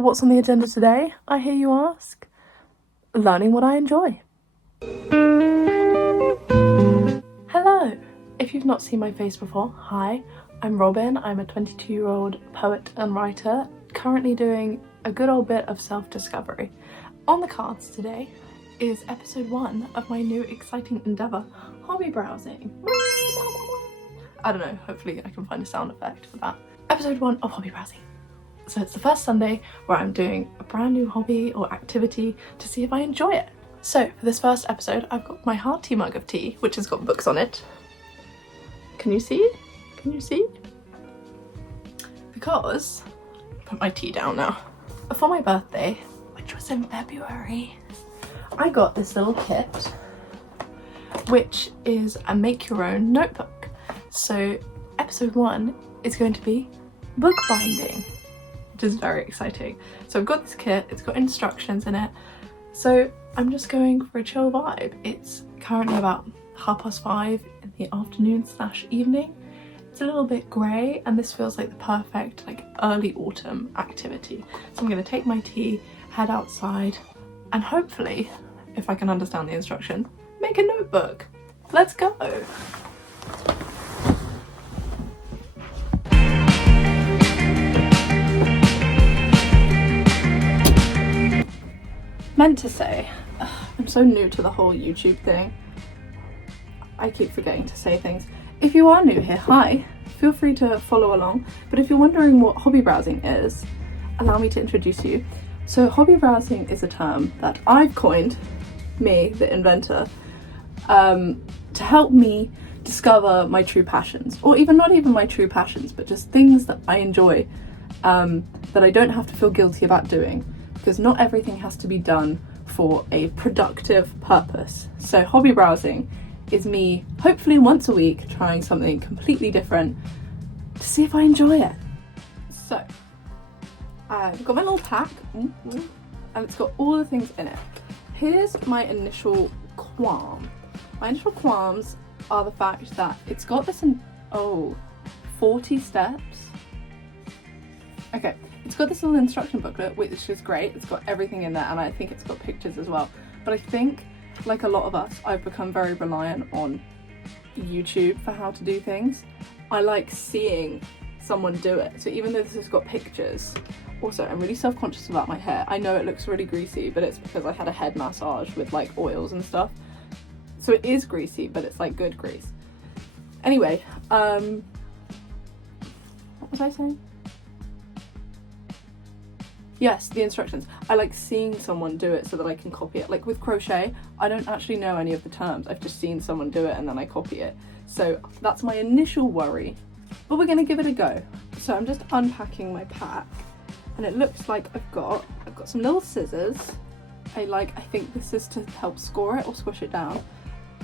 what's on the agenda today, I hear you ask? Learning what I enjoy. Hello! If you've not seen my face before, hi, I'm Robin. I'm a 22-year-old poet and writer, currently doing a good old bit of self-discovery. On the cards today is episode 1 of my new exciting endeavour, hobby browsing. I don't know, hopefully I can find a sound effect for that. Episode 1 of hobby browsing. So it's the first Sunday where I'm doing a brand new hobby or activity to see if I enjoy it. So for this first episode, I've got my hard tea mug of tea, which has got books on it. Can you see? Can you see? Because, put my tea down now. For my birthday, which was in February, I got this little kit, which is a make your own notebook. So episode 1 is going to be bookbinding, which is very exciting. So I've got this kit, it's got instructions in it. So I'm just going for a chill vibe. It's currently about 5:30 in the afternoon/evening. It's a little bit grey and this feels like the perfect early autumn activity. So I'm going to take my tea, head outside and hopefully, if I can understand the instructions, make a notebook. Let's go! Meant to say, I'm so new to the whole YouTube thing. I keep forgetting to say things. If you are new here, hi, feel free to follow along. But if you're wondering what hobby browsing is, allow me to introduce you. So hobby browsing is a term that I've coined, me, the inventor, to help me discover my true passions, or even not even my true passions, but just things that I enjoy, that I don't have to feel guilty about doing, because not everything has to be done for a productive purpose. So hobby browsing is me hopefully once a week trying something completely different to see if I enjoy it. So I've got my little pack and it's got all the things in it. Here's my initial qualm. My initial qualms are the fact that it's got this 40 steps. Okay, it's got this little instruction booklet, which is great. It's got everything in there and I think it's got pictures as well. But I think, like a lot of us, I've become very reliant on YouTube for how to do things. I like seeing someone do it. So even though this has got pictures, also I'm really self-conscious about my hair. I know it looks really greasy, but it's because I had a head massage with oils and stuff. So it is greasy, but it's good grease. Anyway, what was I saying? Yes, the instructions. I like seeing someone do it so that I can copy it. Like with crochet, I don't actually know any of the terms. I've just seen someone do it and then I copy it. So that's my initial worry, but we're gonna give it a go. So I'm just unpacking my pack and it looks like I've got some little scissors. I think this is to help score it or squish it down.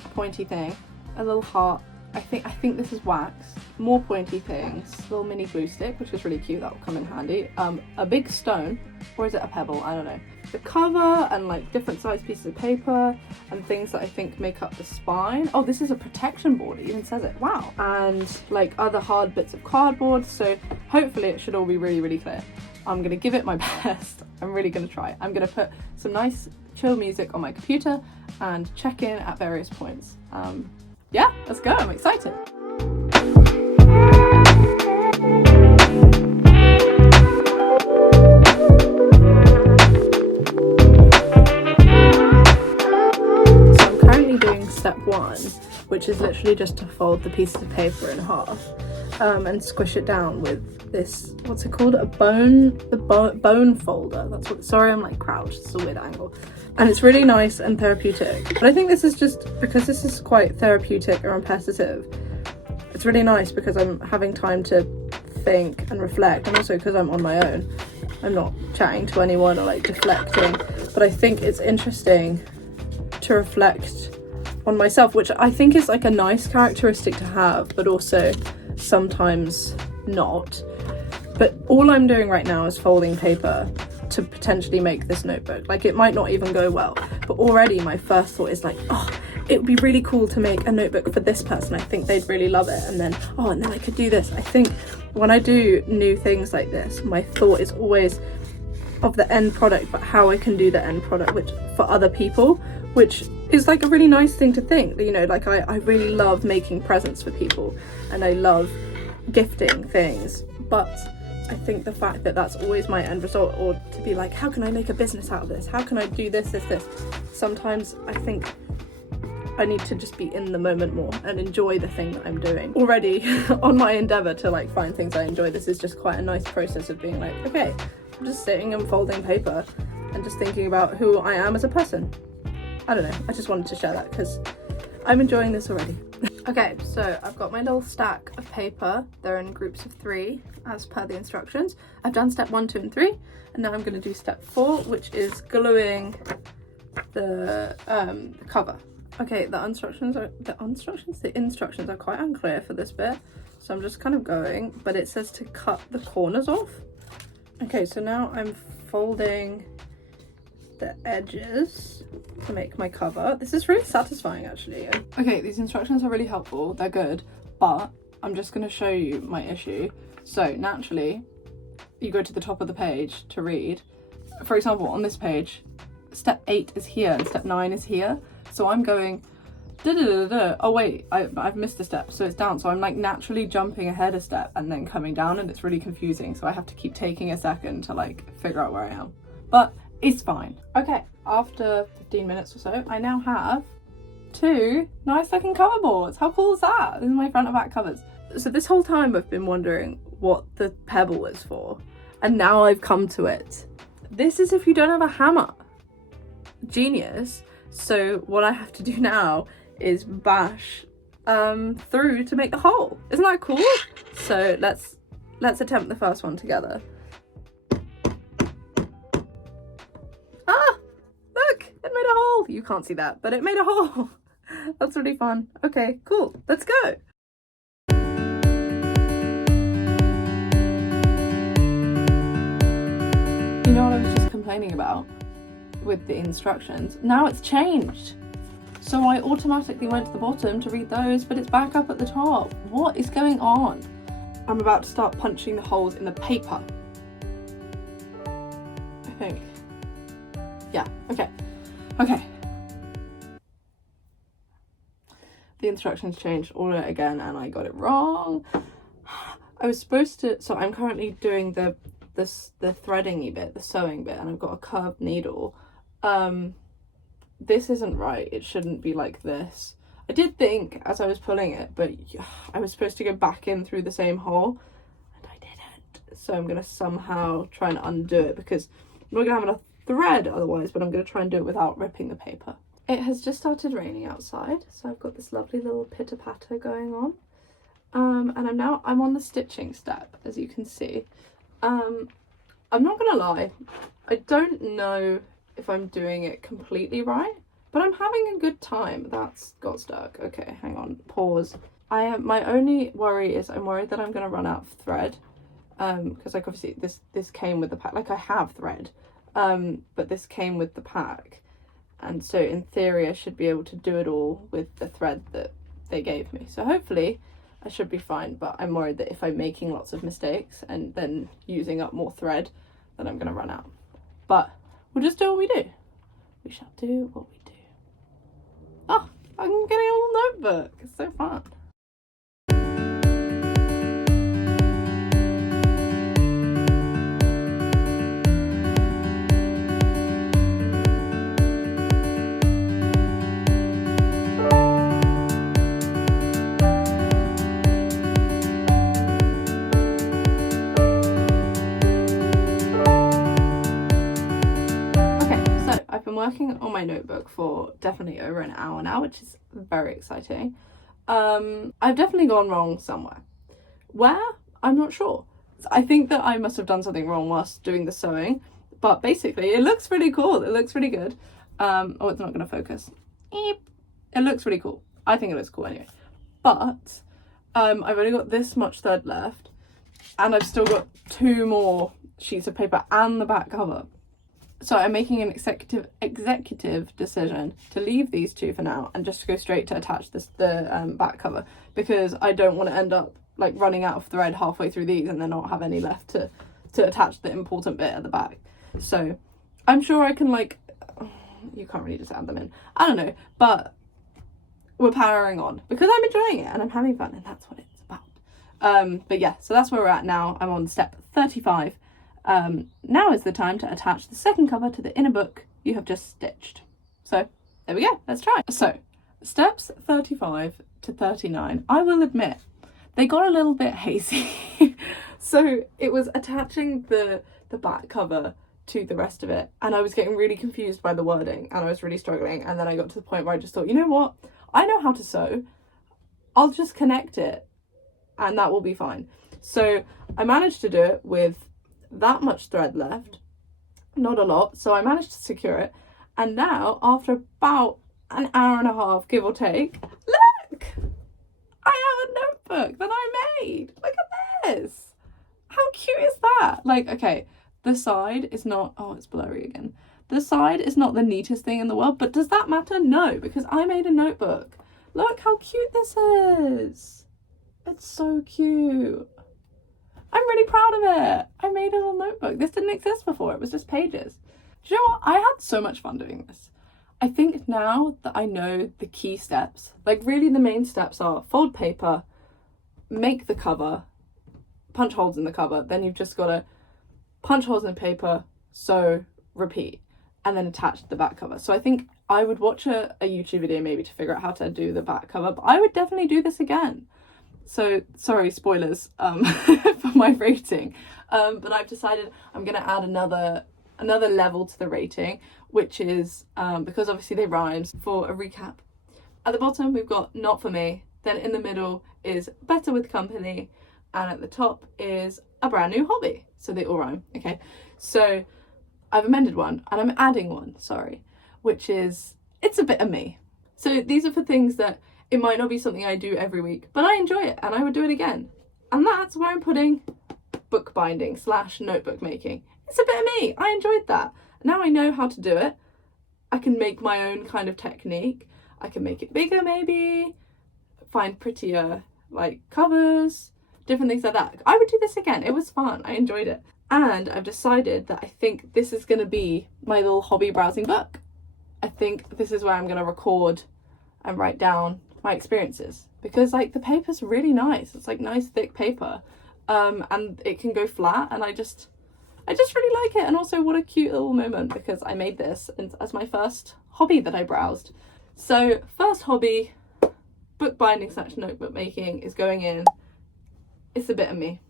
A pointy thing, a little heart. I think this is wax. More pointy things, little mini glue stick, which is really cute, that will come in handy. A big stone, or is it a pebble? I don't know. The cover and different size pieces of paper and things that I think make up the spine. Oh, this is a protection board, it even says it, wow. And other hard bits of cardboard, so hopefully it should all be really, really clear. I'm gonna give it my best. I'm really gonna try. I'm gonna put some nice chill music on my computer and check in at various points. Yeah, let's go, I'm excited. So I'm currently doing step 1, which is literally just to fold the piece of paper in half and squish it down with this, what's it called? Bone folder. That's what, sorry I'm crouched, it's a weird angle. And it's really nice and therapeutic. But I think this is just, because this is quite therapeutic and repetitive, it's really nice because I'm having time to think and reflect, and also because I'm on my own. I'm not chatting to anyone or deflecting, but I think it's interesting to reflect on myself, which I think is a nice characteristic to have, but also sometimes not. But all I'm doing right now is folding paper to potentially make this notebook. It might not even go well, but already my first thought is oh, it would be really cool to make a notebook for this person. I think they'd really love it. And then I could do this. I think when I do new things like this, my thought is always, of the end product, but how I can do the end product which for other people, which is like a really nice thing to think, you know, like I really love making presents for people and I love gifting things, but I think the fact that that's always my end result, or to be like, how can I make a business out of this, how can I do this, sometimes I think I need to just be in the moment more and enjoy the thing that I'm doing. Already on my endeavour to like find things I enjoy, this is just quite a nice process of being like, okay, I'm just sitting and folding paper and just thinking about who I am as a person. I don't know, I just wanted to share that because I'm enjoying this already. Okay, so I've got my little stack of paper. They're in groups of 3 as per the instructions. I've done step 1, 2 and 3, and now I'm going to do step 4, which is gluing the cover. Okay, the instructions are quite unclear for this bit, so I'm just kind of going, but it says to cut the corners off. Okay, so now I'm folding the edges to make my cover. This is really satisfying actually. Okay, these instructions are really helpful, they're good, but I'm just going to show you my issue. So naturally, you go to the top of the page to read. For example, on this page, step 8 is here and step 9 is here. So I'm going, oh wait, I've missed a step, so it's down. So I'm like naturally jumping ahead a step and then coming down, and it's really confusing. So I have to keep taking a second to like figure out where I am. But it's fine. Okay, after 15 minutes or so, I now have 2 nice looking cover boards. How cool is that? This is my front and back covers. So this whole time I've been wondering what the pebble is for, and now I've come to it. This is if you don't have a hammer. Genius. So what I have to do now is bash through to make the hole. Isn't that cool? So let's attempt the first one together. Ah, look, it made a hole. You can't see that, but it made a hole. That's really fun. Okay, cool. Let's go. You know what I was just complaining about with the instructions? Now it's changed. So I automatically went to the bottom to read those, but it's back up at the top. What is going on? I'm about to start punching the holes in the paper. I think. Yeah, okay. Okay. The instructions changed all of it again and I got it wrong. I was supposed to, so I'm currently doing the threading-y bit, the sewing bit, and I've got a curved needle. This isn't right, it shouldn't be like this. I did think as I was pulling it, but I was supposed to go back in through the same hole and I didn't. So I'm gonna somehow try and undo it because I'm not gonna have enough thread otherwise, but I'm gonna try and do it without ripping the paper. It has just started raining outside, so I've got this lovely little pitter-patter going on. And I'm on the stitching step, as you can see. I'm not gonna lie, I don't know if I'm doing it completely right, but I'm having a good time. That's got stuck. Okay, hang on, pause. My only worry is I'm worried that I'm gonna run out of thread, because like obviously this came with the pack. Like I have thread, but this came with the pack, and so in theory I should be able to do it all with the thread that they gave me. So hopefully I should be fine, but I'm worried that if I'm making lots of mistakes and then using up more thread, then I'm gonna run out. But we'll just do what we do. We shall do what we do. Oh, I'm getting a little notebook. It's so fun. Working on my notebook for definitely over an hour now, which is very exciting. I've definitely gone wrong somewhere. Where? I'm not sure. I think that I must have done something wrong whilst doing the sewing, but basically it looks really cool. It looks really good. Oh, it's not going to focus. Eep. It looks really cool. I think it looks cool anyway. But I've only got this much thread left, and I've still got 2 more sheets of paper and the back cover. So I'm making an executive decision to leave these 2 for now and just go straight to attach the back cover, because I don't want to end up like running out of thread halfway through these and then not have any left to attach the important bit at the back. So I'm sure I can, like, you can't really just add them in, I don't know, but we're powering on because I'm enjoying it and I'm having fun, and that's what it's about. But yeah, so that's where we're at now. I'm on step 35. Now is the time to attach the second cover to the inner book you have just stitched. So there we go, let's try. So steps 35 to 39, I will admit, they got a little bit hazy. So it was attaching the back cover to the rest of it, and I was getting really confused by the wording and I was really struggling, and then I got to the point where I just thought, you know what, I know how to sew, I'll just connect it and that will be fine. So I managed to do it with that much thread left, not a lot, so I managed to secure it, and now after about an hour and a half, give or take, look, I have a notebook that I made. Look at this, how cute is that? Like, okay, the side is not, oh, it's blurry again, the side is not the neatest thing in the world, but does that matter? No, because I made a notebook. Look how cute this is, it's so cute. I'm really proud of it. I made a little notebook. This didn't exist before. It was just pages. Do you know what? I had so much fun doing this. I think now that I know the key steps, like really the main steps are fold paper, make the cover, punch holes in the cover, then you've just got to punch holes in paper, sew, repeat, and then attach the back cover. So I think I would watch a YouTube video maybe to figure out how to do the back cover, but I would definitely do this again. So, sorry, spoilers for my rating, but I've decided I'm going to add another level to the rating, which is, because obviously they rhyme, for a recap. At the bottom, we've got not for me, then in the middle is better with company, and at the top is a brand new hobby. So they all rhyme, okay? So I've amended one, and I'm adding one, sorry, which is, it's a bit of me. So these are for things that it might not be something I do every week, but I enjoy it and I would do it again. And that's where I'm putting bookbinding / notebook making. It's a bit of me. I enjoyed that. Now I know how to do it. I can make my own kind of technique. I can make it bigger maybe, find prettier like covers, different things like that. I would do this again. It was fun. I enjoyed it. And I've decided that I think this is going to be my little hobby browsing book. I think this is where I'm going to record and write down my experiences, because like the paper's really nice. It's like nice thick paper, and it can go flat, and I just really like it. And also, what a cute little moment, because I made this as my first hobby that I browsed. So first hobby, bookbinding / notebook making, is going in. It's a bit of me.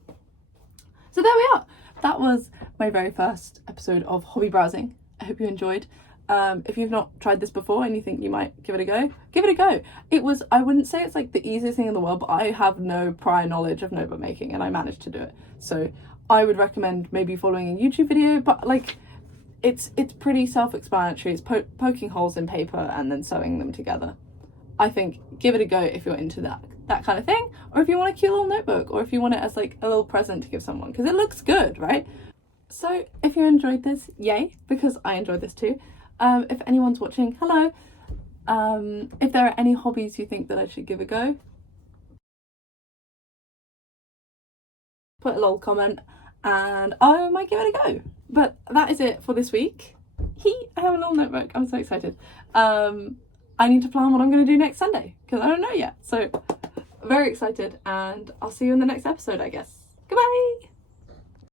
So there we are. That was my very first episode of hobby browsing. I hope you enjoyed. If you've not tried this before and you think you might give it a go, give it a go. It was, I wouldn't say it's like the easiest thing in the world, but I have no prior knowledge of notebook making and I managed to do it. So I would recommend maybe following a YouTube video, but like it's pretty self-explanatory. It's poking holes in paper and then sewing them together. I think give it a go if you're into that kind of thing, or if you want a cute little notebook, or if you want it as like a little present to give someone, because it looks good, right? So if you enjoyed this, yay, because I enjoyed this too. If anyone's watching, hello. If there are any hobbies you think that I should give a go, put a little comment and I might give it a go. But that is it for this week. I have a little notebook. I'm so excited. I need to plan what I'm going to do next Sunday because I don't know yet. So very excited, and I'll see you in the next episode, I guess. Goodbye.